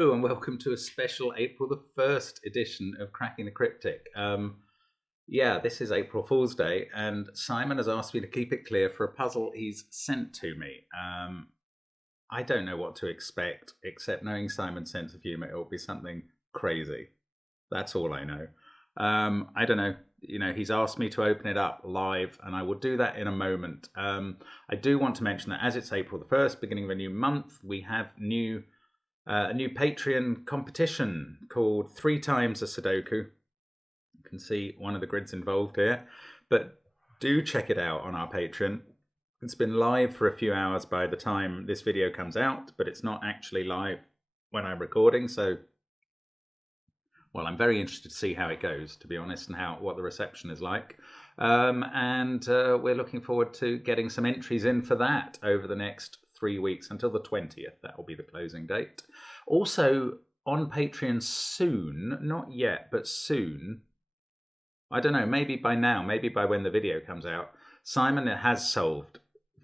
Hello and welcome to a special April the 1st edition of Cracking the Cryptic. Yeah, this is April Fool's Day and Simon has asked me to keep it clear for a puzzle he's sent to me. I don't know what to expect, except knowing Simon's sense of humour, it will be something crazy. That's all I know. I don't know. He's asked me to open it up live, and I will do that in a moment. I do want to mention that as it's April the 1st, beginning of a new month, we have a new Patreon competition called 3 times a Sudoku. You can see one of the grids involved here, but do check it out on our Patreon. It's been live for a few hours by the time this video comes out, but it's not actually live when I'm recording, so well, I'm very interested to see how it goes, to be honest, and what the reception is like. And we're looking forward to getting some entries in for that over the next 3 weeks until the 20th. That will be the closing date. Also on Patreon soon, not yet, but soon. I don't know, maybe by now, maybe by when the video comes out, Simon has solved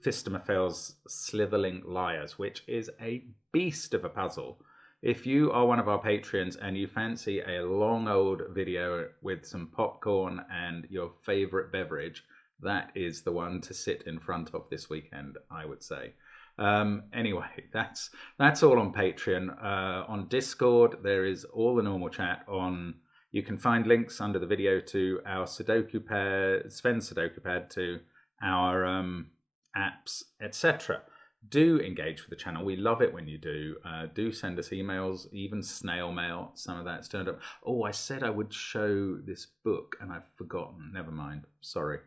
Fistomafel's Slitherlink Liars, which is a beast of a puzzle. If you are one of our Patreons and you fancy a long old video with some popcorn and your favourite beverage, that is the one to sit in front of this weekend, I would say. Anyway, that's all on Patreon. On Discord, there is all the normal chat on. You can find links under the video to our Sudoku pad, Sven's Sudoku pad, to our apps, etc. Do engage with the channel. We love it when you do. Do send us emails, even snail mail. Some of that's turned up. Oh, I said I would show this book and I've forgotten. Never mind. Sorry.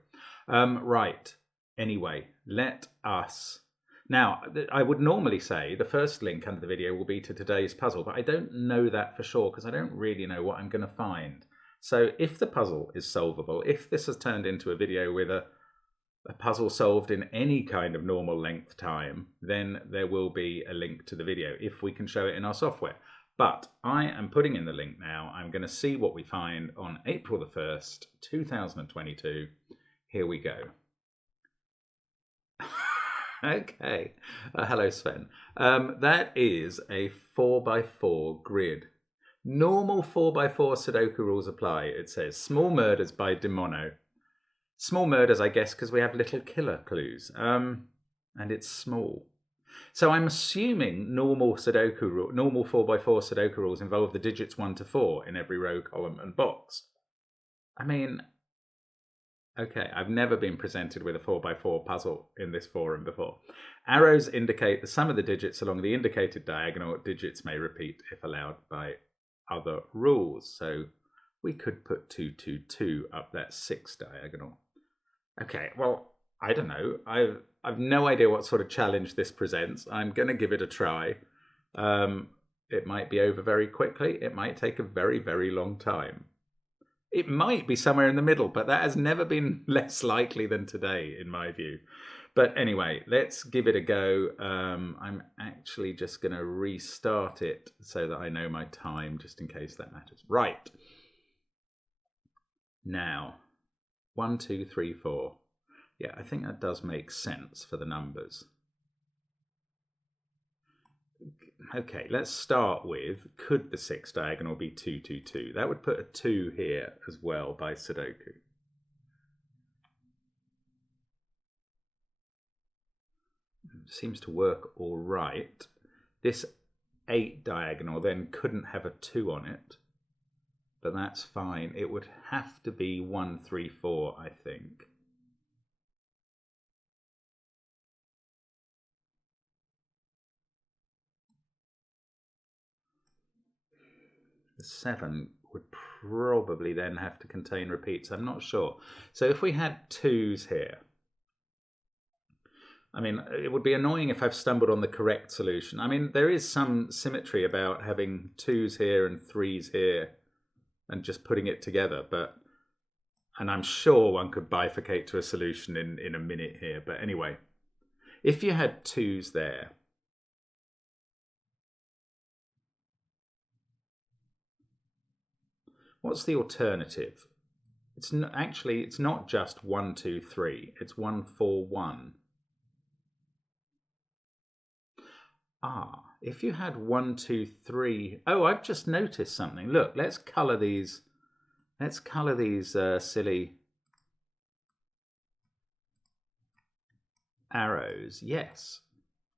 Right. Anyway, let us. Now, I would normally say the first link under the video will be to today's puzzle, but I don't know that for sure because I don't really know what I'm going to find. So if the puzzle is solvable, if this has turned into a video with a puzzle solved in any kind of normal length time, then there will be a link to the video if we can show it in our software. But I am putting in the link now. I'm going to see what we find on April the 1st, 2022. Here we go. Okay. Hello, Sven. That is a 4x4 grid. Normal 4x4 Sudoku rules apply. It says Small Murders by Demono. Small murders, I guess, because we have little killer clues. And it's small. So I'm assuming normal 4x4 Sudoku rules involve the digits 1 to 4 in every row, column, and box. I mean, okay, I've never been presented with a 4x4 puzzle in this forum before. Arrows indicate the sum of the digits along the indicated diagonal. Digits may repeat if allowed by other rules. So we could put 2, 2, 2 up that 6 diagonal. Okay, well, I don't know. I've no idea what sort of challenge this presents. I'm going to give it a try. It might be over very quickly. It might take a very, very long time. It might be somewhere in the middle, but that has never been less likely than today, in my view. But anyway, let's give it a go. I'm actually just going to restart it so that I know my time, just in case that matters. Right. Now, 1, 2, 3, 4. Yeah, I think that does make sense for the numbers. Okay, let's start with, could the 6 diagonal be 2, 2, 2? That would put a 2 here as well by Sudoku. Seems to work all right. This 8 diagonal then couldn't have a 2 on it, but that's fine. It would have to be 1, 3, 4, I think. The 7 would probably then have to contain repeats. I'm not sure. So if we had 2s here, I mean, it would be annoying if I've stumbled on the correct solution. I mean, there is some symmetry about having 2s here and 3s here and just putting it together, and I'm sure one could bifurcate to a solution in a minute here. But anyway, if you had 2s there, what's the alternative? It's actually, it's not just 1, 2, 3. It's 1, 4, 1. if you had 1, 2, 3. Oh, I've just noticed something. Look, let's colour these. Let's colour these silly arrows. Yes.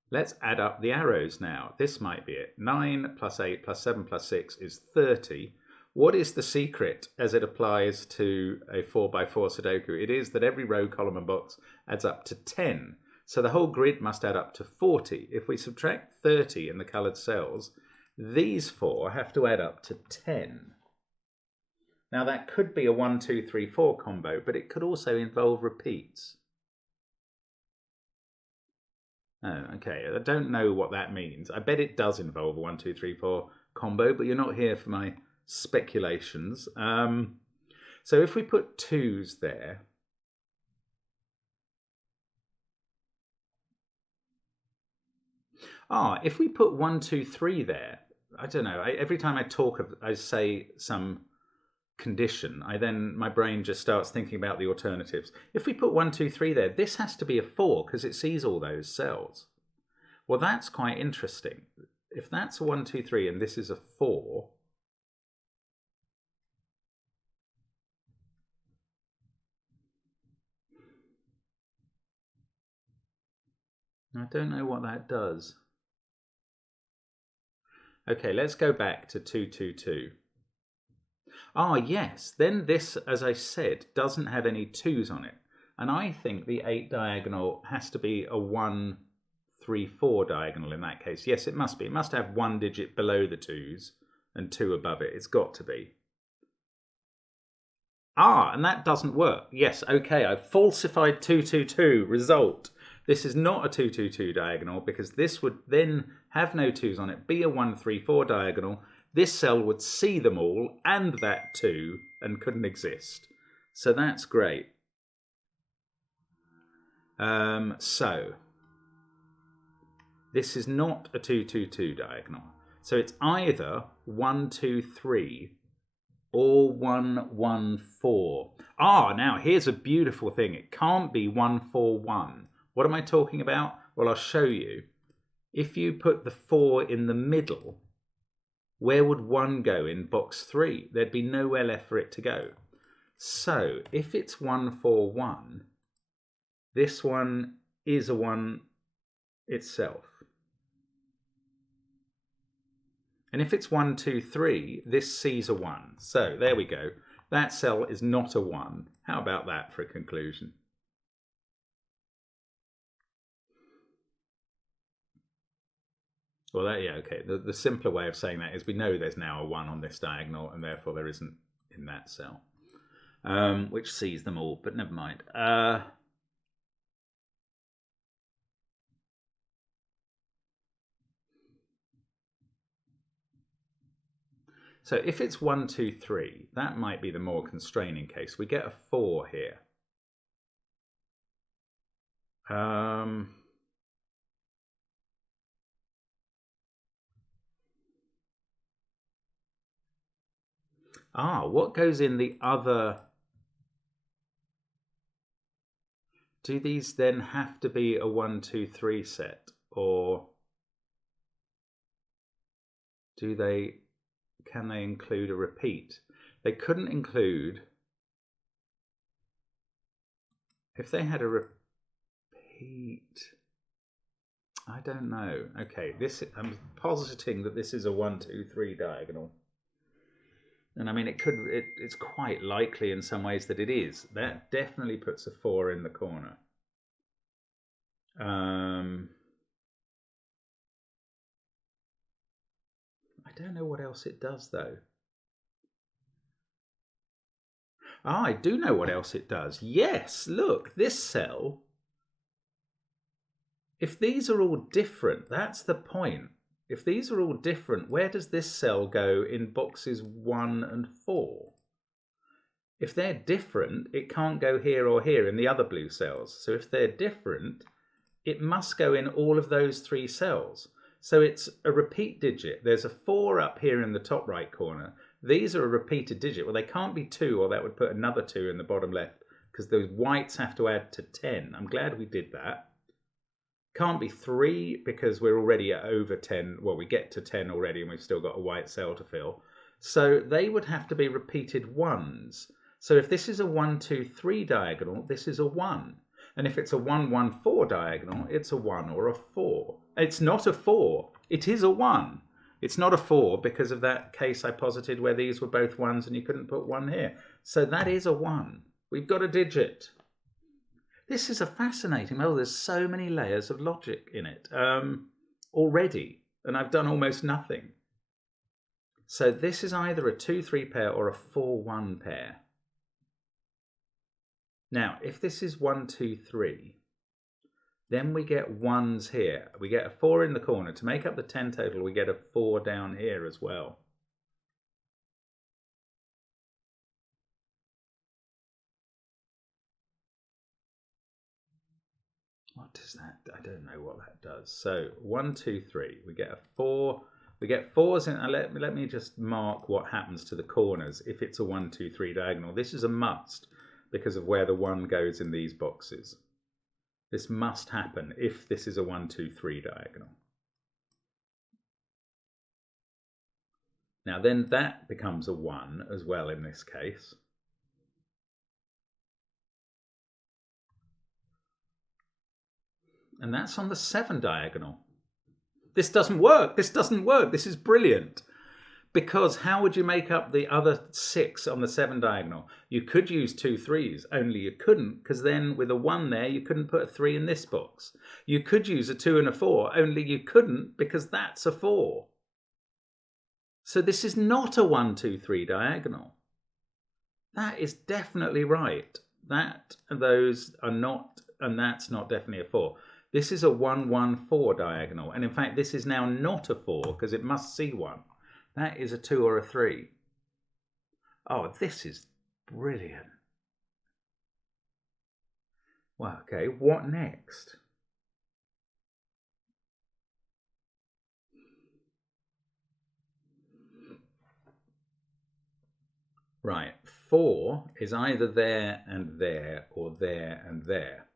Let's add up the arrows now. This might be it. 9 plus 8 plus 7 plus 6 is 30. What is the secret as it applies to a 4x4 Sudoku? It is that every row, column and box adds up to 10. So the whole grid must add up to 40. If we subtract 30 in the coloured cells, these four have to add up to 10. Now that could be a 1, 2, 3, 4 combo, but it could also involve repeats. Oh, okay, I don't know what that means. I bet it does involve a 1, 2, 3, 4 combo, but you're not here for my speculations. So if we put 2s there, if we put 1, 2, 3 there, I don't know. Every time I talk, I say some condition. My brain just starts thinking about the alternatives. If we put 1, 2, 3 there, this has to be a 4 because it sees all those cells. Well, that's quite interesting. If that's a 1, 2, 3 and this is a 4, I don't know what that does. Okay, let's go back to 2, 2, 2. Yes, then this, as I said, doesn't have any 2s on it. And I think the 8 diagonal has to be a 1, 3, 4 diagonal in that case. Yes, it must be. It must have 1 digit below the 2s and 2 above it. It's got to be. And that doesn't work. Yes, okay, I've falsified 2, 2, 2. Result. This is not a 2, 2, 2 diagonal because this would then have no 2s on it, be a 1, 3, 4 diagonal. This cell would see them all and that 2 and couldn't exist. So that's great. So this is not a 2, 2, 2 diagonal. So it's either 1, 2, 3 or 1, 1, 4. Now here's a beautiful thing. It can't be 1, 4, 1. What am I talking about? Well, I'll show you. If you put the 4 in the middle, where would 1 go in box 3? There'd be nowhere left for it to go. So if it's 1, 4, 1, this one is a 1 itself. And if it's 1, 2, 3, this sees a 1. So there we go. That cell is not a 1. How about that for a conclusion? Well, okay. The simpler way of saying that is we know there's now a 1 on this diagonal, and therefore there isn't in that cell, which sees them all, but never mind. So if it's 1, 2, 3, that might be the more constraining case. We get a 4 here. What goes in the other? Do these then have to be a 1, 2, 3 set, or can they include a repeat? They couldn't include, if they had a repeat, I don't know. Okay, I'm positing that this is a 1, 2, 3 diagonal. And I mean, it's quite likely in some ways that it is. That definitely puts a 4 in the corner. I don't know what else it does though. I do know what else it does. Yes, look, this cell, if these are all different, that's the point. If these are all different, where does this cell go in boxes 1 and 4? If they're different, it can't go here or here in the other blue cells. So if they're different, it must go in all of those 3 cells. So it's a repeat digit. There's a 4 up here in the top right corner. These are a repeated digit. Well, they can't be 2, or that would put another 2 in the bottom left, because those whites have to add to 10. I'm glad we did that. Can't be 3 because we're already at over 10. Well, we get to 10 already and we've still got a white cell to fill. So they would have to be repeated ones. So if this is a 1, 2, 3 diagonal, this is a 1. And if it's a 1, 1, 4 diagonal, it's a 1 or a 4. It's not a 4. It is a 1. It's not a 4 because of that case I posited where these were both 1s and you couldn't put 1 here. So that is a 1. We've got a digit. This is a fascinating, oh, there's so many layers of logic in it already, and I've done almost nothing. So this is either a 2-3 pair or a 4-1 pair. Now, if this is 1, 2, 3, then we get 1s here. We get a 4 in the corner. To make up the 10 total, we get a 4 down here as well. What does that? I don't know what that does. So 1, 2, 3. We get a 4. We get 4s in. Let me just mark what happens to the corners if it's a 1, 2, 3 diagonal. This is a must because of where the 1 goes in these boxes. This must happen if this is a 1, 2, 3 diagonal. Now then that becomes a 1 as well in this case. And that's on the 7 diagonal. This doesn't work. This doesn't work. This is brilliant. Because how would you make up the other 6 on the 7 diagonal? You could use 2 3s, only you couldn't, because then with a 1 there, you couldn't put a 3 in this box. You could use a 2 and a 4, only you couldn't, because that's a 4. So this is not a 1, 2, 3 diagonal. That is definitely right. That and those are not, and that's not definitely a 4. This is a 1, 1, 4 diagonal. And in fact, this is now not a 4 because it must see 1. That is a 2 or a 3. Oh, this is brilliant. Well, okay, what next? Right, 4 is either there and there or there and there.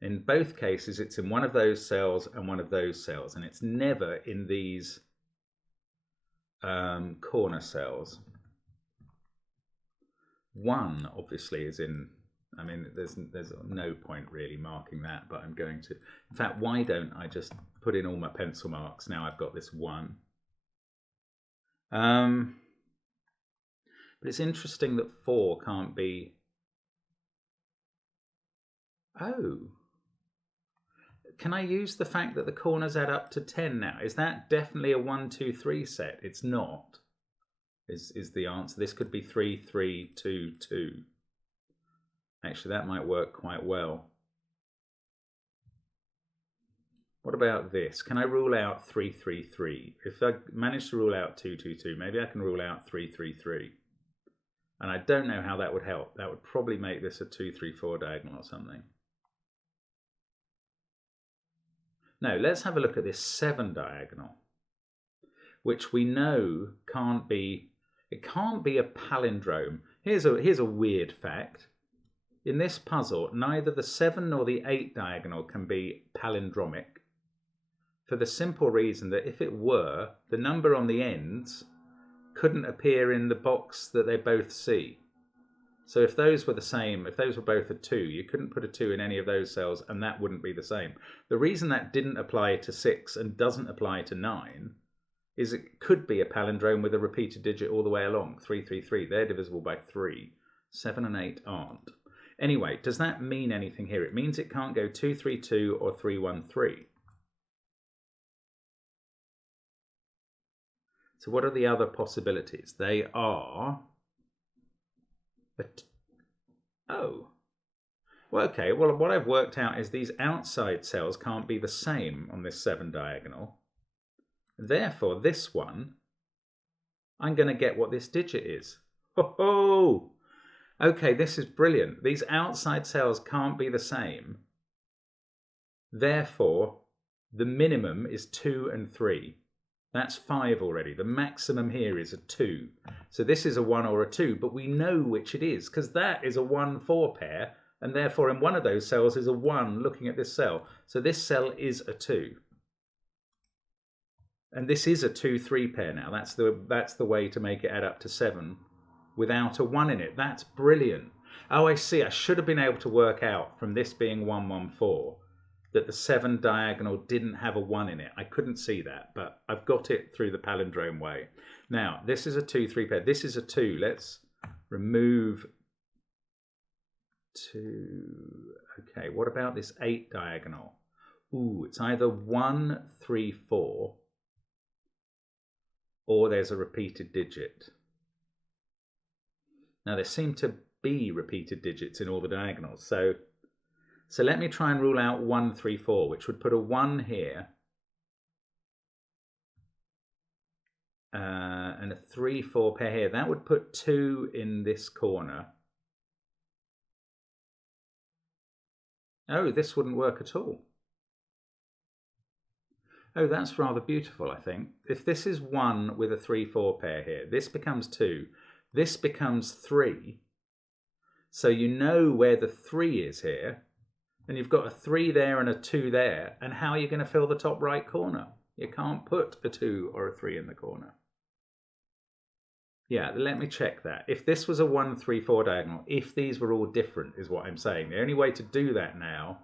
In both cases, it's in one of those cells and one of those cells, and it's never in these corner cells. 1 obviously is in, I mean, there's no point really marking that, but I'm going to. In fact, why don't I just put in all my pencil marks? Now I've got this 1. But it's interesting that 4 can't be. Oh. Can I use the fact that the corners add up to 10 now? Is that definitely a 1, 2, 3 set? It's not, is the answer. This could be 3, 3, 2, 2. Actually, that might work quite well. What about this? Can I rule out 3, 3, 3? If I manage to rule out 2, 2, 2, maybe I can rule out 3, 3, 3. And I don't know how that would help. That would probably make this a 2, 3, 4 diagonal or something. No, let's have a look at this 7 diagonal, which we know can't be, it can't be a palindrome. Here's a weird fact. In this puzzle, neither the 7 nor the 8 diagonal can be palindromic, for the simple reason that if it were, the number on the ends couldn't appear in the box that they both see. So if those were the same, if those were both a 2, you couldn't put a 2 in any of those cells and that wouldn't be the same. The reason that didn't apply to 6 and doesn't apply to 9 is it could be a palindrome with a repeated digit all the way along. 3, 3, 3, they're divisible by 3. 7 and 8 aren't. Anyway, does that mean anything here? It means it can't go 2, 3, 2 or 3, 1, 3. So what are the other possibilities? They are... Oh, well, okay, well, what I've worked out is these outside cells can't be the same on this 7 diagonal. Therefore, this one, I'm going to get what this digit is. Ho-ho! Okay, this is brilliant. These outside cells can't be the same. Therefore, the minimum is 2 and 3. That's 5 already. The maximum here is a 2. So this is a 1 or a 2, but we know which it is because that is a 1, 4 pair And therefore in one of those cells is a 1 looking at this cell. So this cell is a 2. And this is a 2-3 pair now. That's the way to make it add up to 7 without a 1 in it. That's brilliant. Oh, I see. I should have been able to work out from this being 114 that the 7 diagonal didn't have a 1 in it. I couldn't see that, but I've got it through the palindrome way. Now, this is a 2-3 pair. This is a 2. Let's remove 2. Okay, what about this 8 diagonal? Ooh, it's either 1, 3, 4, or there's a repeated digit. Now, there seem to be repeated digits in all the diagonals. So let me try and rule out 1, 3, 4, which would put a 1 here and a 3, 4 pair here. That would put 2 in this corner. Oh, this wouldn't work at all. Oh, that's rather beautiful, I think. If this is 1 with a 3, 4 pair here, this becomes 2. This becomes 3. So you know where the 3 is here. And you've got a 3 there and a 2 there. And how are you going to fill the top right corner? You can't put a 2 or a 3 in the corner. Yeah, let me check that. If this was a 1, 3, 4 diagonal, if these were all different is what I'm saying. The only way to do that now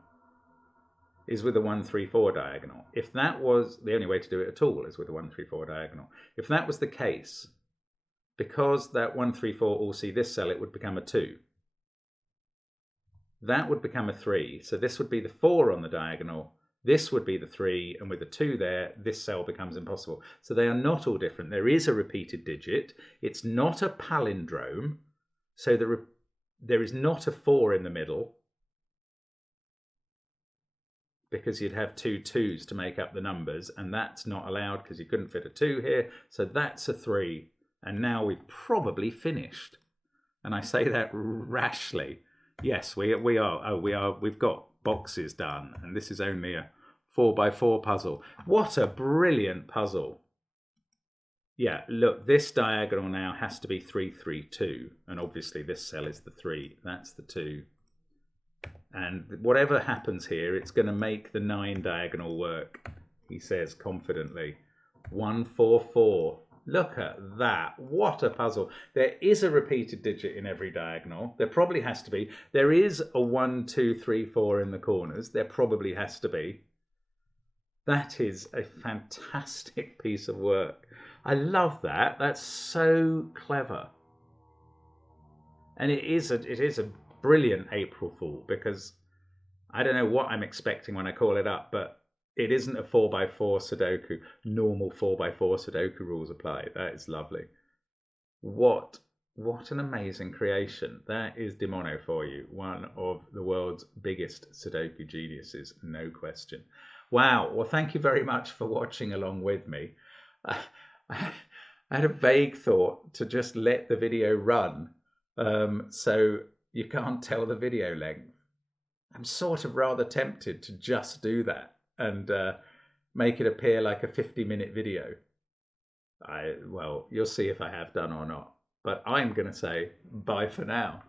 is with a 1, 3, 4 diagonal. If that was the only way to do it at all is with a 1, 3, 4 diagonal. If that was the case, because that 1, 3, 4 all see this cell, it would become a 2. That would become a 3. So this would be the 4 on the diagonal. This would be the 3. And with the 2 there, this cell becomes impossible. So they are not all different. There is a repeated digit. It's not a palindrome. So there is not a 4 in the middle, because you'd have 2 2s to make up the numbers. And that's not allowed because you couldn't fit a 2 here. So that's a 3. And now we've probably finished. And I say that rashly. Yes, we are. Oh, we've got boxes done, and this is only a 4x4 puzzle. What a brilliant puzzle. Yeah, look, this diagonal now has to be 3, 3, 2, and obviously this cell is the 3. That's the 2. And whatever happens here, it's going to make the 9 diagonal work, he says confidently. 1, 4, 4. Look at that. What a puzzle. There is a repeated digit in every diagonal. There probably has to be. There is a 1, 2, 3, 4 in the corners. There probably has to be. That is a fantastic piece of work. I love that. That's so clever. And it is a brilliant April Fool, because I don't know what I'm expecting when I call it up, but it isn't a 4x4 Sudoku. Normal 4x4 Sudoku rules apply. That is lovely. What an amazing creation. That is Demono for you. One of the world's biggest Sudoku geniuses, no question. Wow. Well, thank you very much for watching along with me. I had a vague thought to just let the video run, so you can't tell the video length. I'm sort of rather tempted to just do that and make it appear like a 50-minute video. Well, you'll see if I have done or not. But I'm going to say bye for now.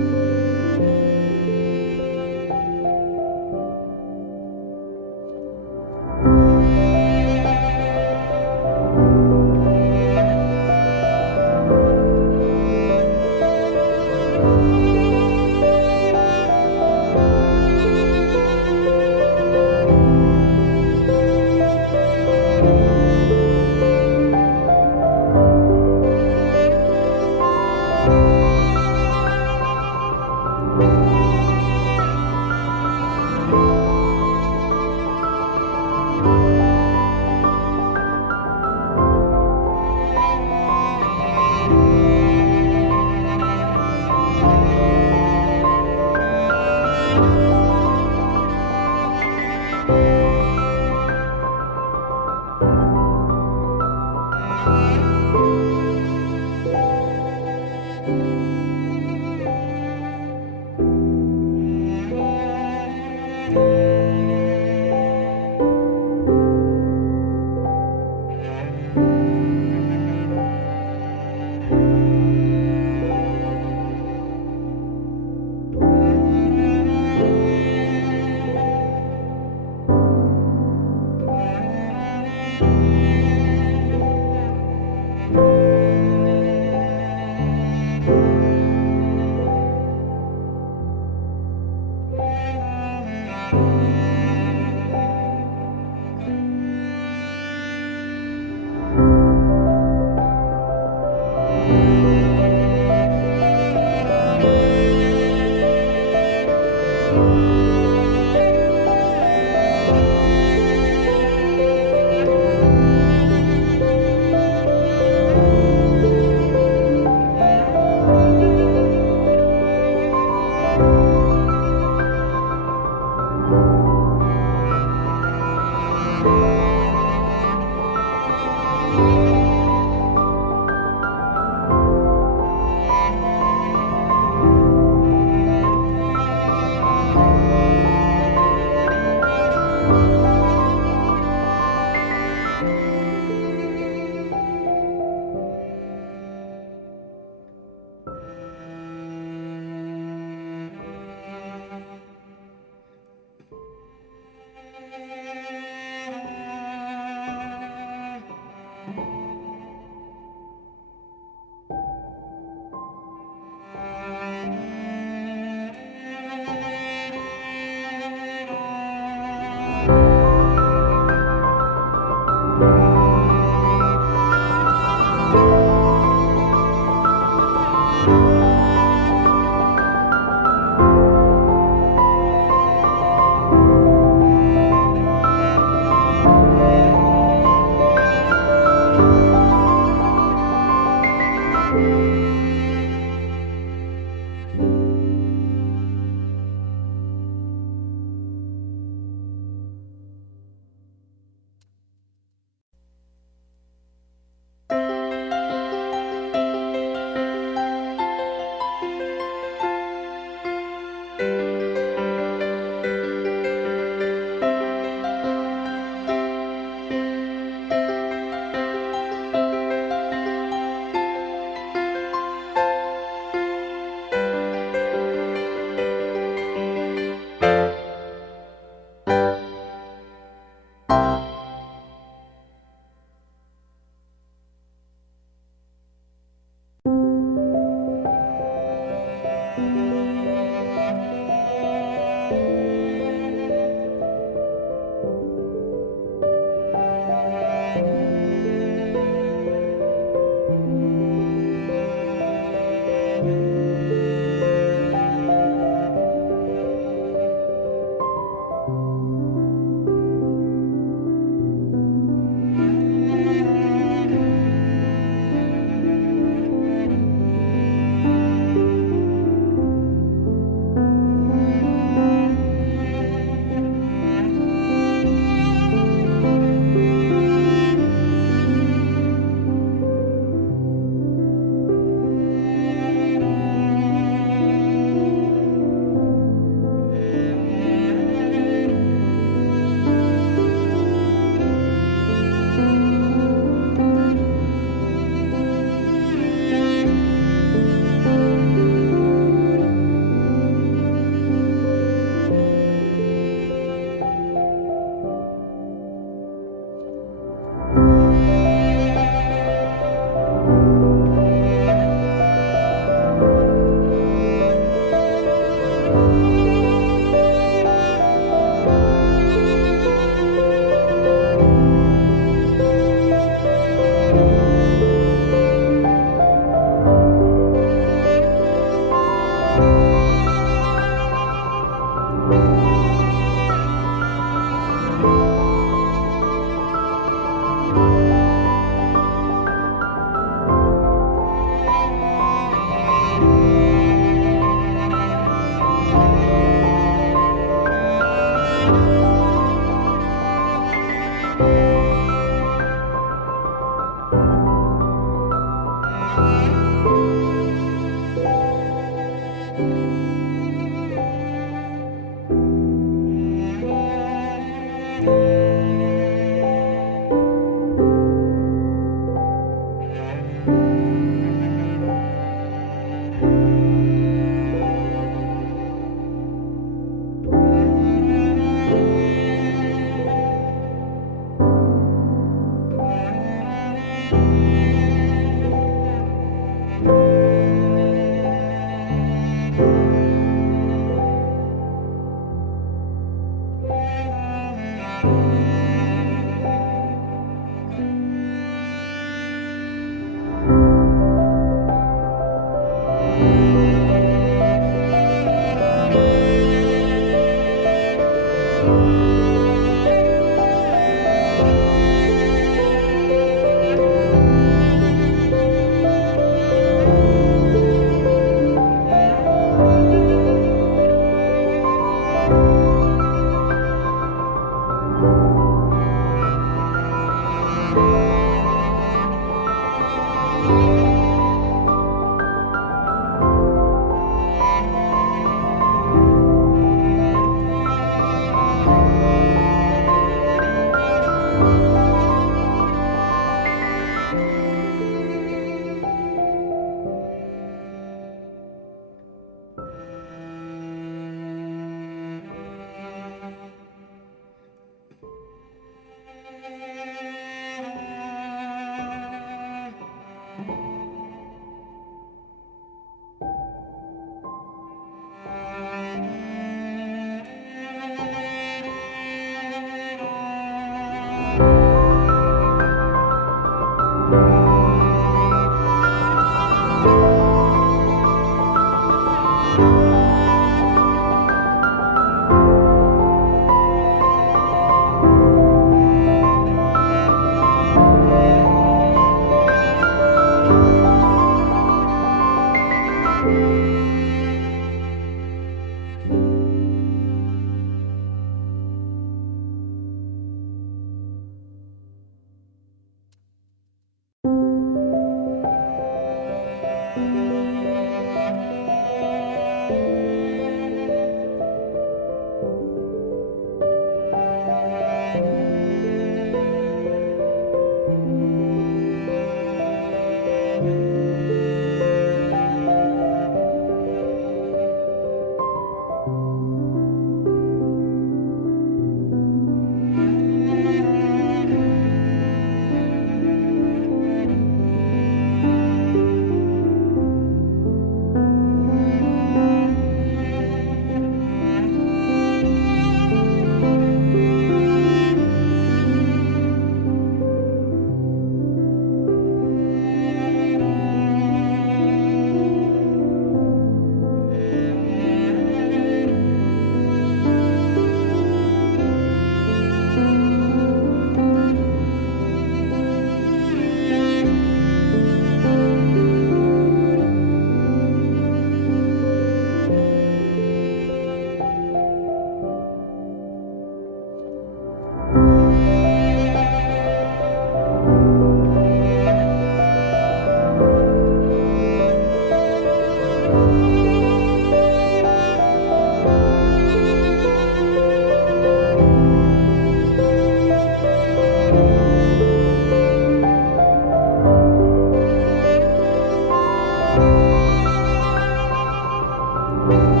you.